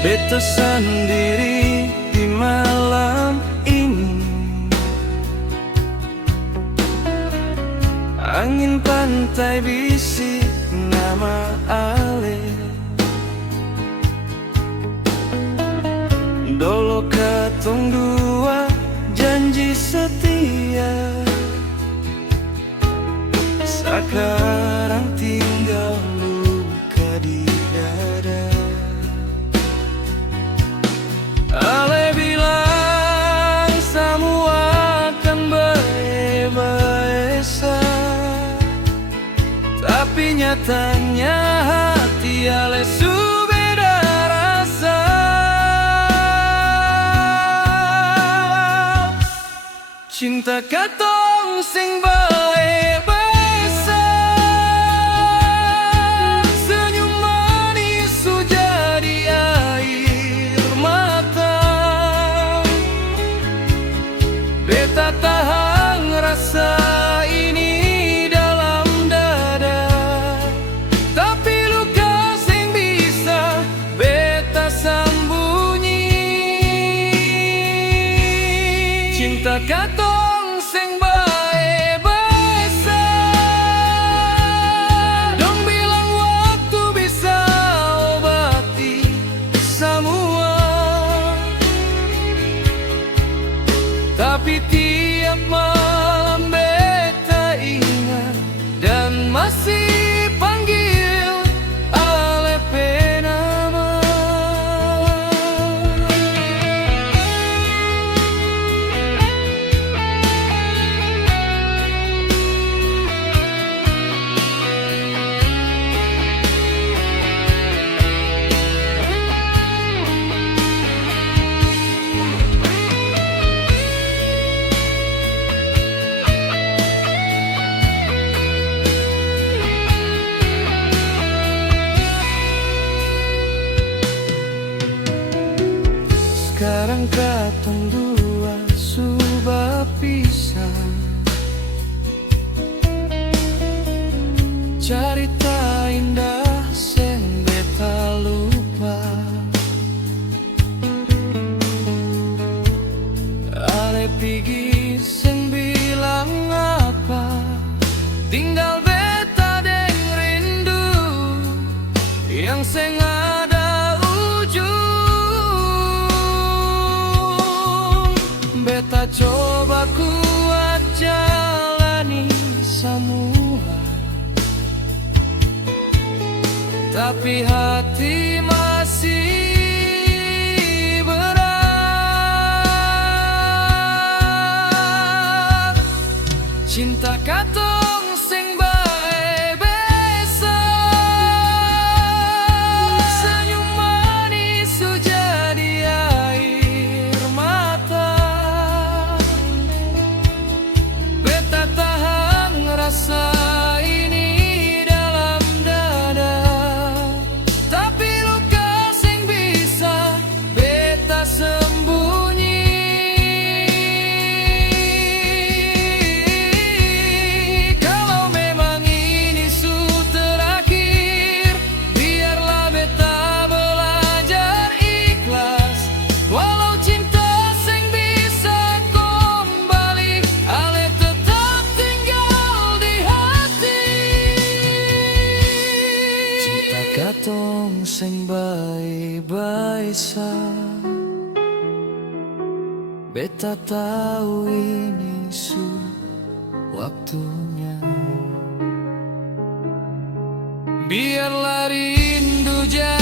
Beta sendiri di malam ini, angin pantai bisik nama ale. Dolo katong dua janji setia, sekarang tinggal luka di dada. Ale bilang semua akan baik-baik saja, tapi nyatanya hati ale beda rasa. Cinta katong sing baik-baik tahan rasa ini dalam dada, tapi luka sing bisa beta sembunyi. Cinta katong sing baik-baik saja, dong bilang waktu bisa obati semua, tapi tiap malam beta ingat dan masih panggil ale pe nama. Sekarang katong dua sudah pisah, cerita indah sing beta lupa. Ale pigi sing bilang apa, tinggal beta deng rindu yang sing ada ujung. Beta coba kuat jalani semua, tapi hati masih berat. Cinta katong sing baik-baik saja, senyum manis jadi air mata. Beta tahan rasa ini dalam dada, tapi luka sing bisa beta sembunyi. Kalau memang ini su terakhir, biarlah beta belajar ikhlas. Walau cinta sing bisa kembali, ale tetap tinggal di hati. Cinta katong sing baik-baik saja, beta tahu ini su waktunya. Biarlah rindu jadi